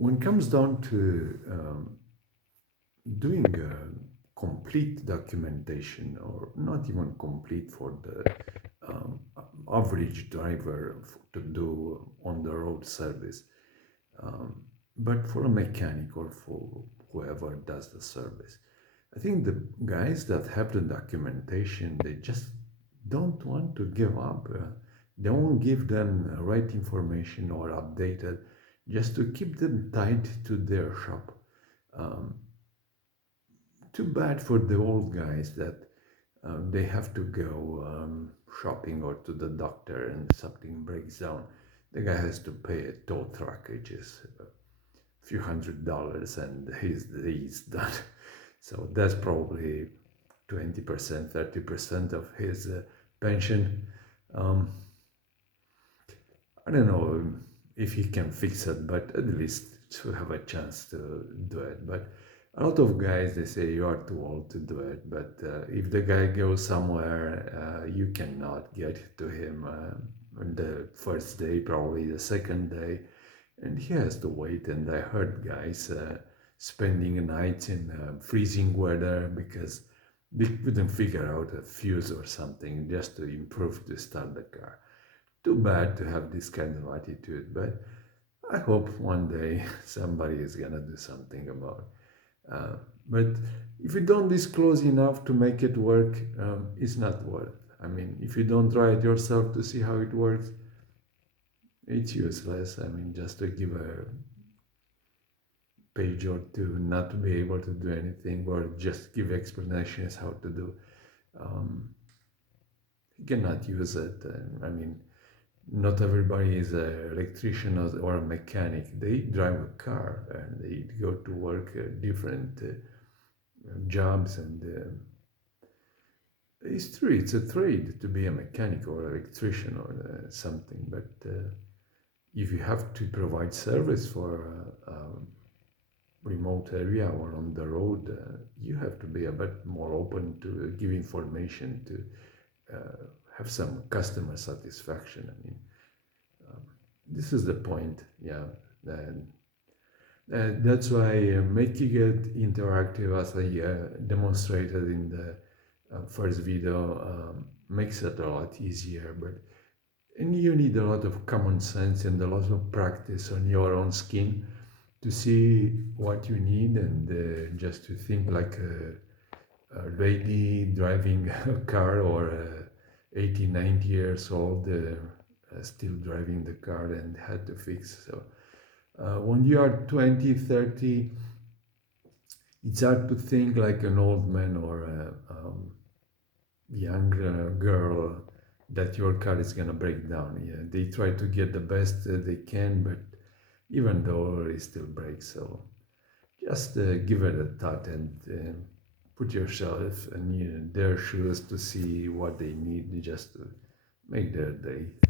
When it comes down to doing complete documentation, or not even complete for the um, average driver to do on the road service, um, but for a mechanic or for whoever does the service, I think the guys that have the documentation, they just don't want to give up. They won't give them right information or updated just to keep them tied to their shop. Um, Too bad for the old guys that they have to go shopping or to the doctor and something breaks down. The guy has to pay a tow truck, which is a few $100s, and he's done. So that's probably 20%, 30% of his pension. Um, I don't know if he can fix it, but at least to have a chance to do it. But a lot of guys, they say you are too old to do it. But if the guy goes somewhere, you cannot get to him on the first day, probably the second day, and he has to wait. And I heard guys spending nights in freezing weather because they couldn't figure out a fuse or something just to improve to start the car. Too bad to have this kind of attitude, but I hope one day somebody is gonna do something about it. But if you don't disclose enough to make it work, it's not worth. I mean, if you don't try it yourself to see how it works, it's useless. I mean, just to give a page or two, not to be able to do anything, or just give explanations how to do. Um, you cannot use it. I mean, not everybody is an electrician or a mechanic. They drive a car and they go to work different jobs, and it's true, it's a trade to be a mechanic or electrician or something. But if you have to provide service for a remote area or on the road, you have to be a bit more open to give information to have some customer satisfaction. I mean, um, this is the point, yeah. And that's why making it interactive, as I demonstrated in the first video, makes it a lot easier. And you need a lot of common sense and a lot of practice on your own skin to see what you need, and just to think like a lady driving a car, or 80, 90 years old still driving the car and had to fix. So when you are 20, 30, it's hard to think like an old man or a young girl that your car is going to break down. Yeah, they try to get the best they can, but even though it still breaks. So just give it a thought, and put yourself in their shoes to see what they need just to make their day.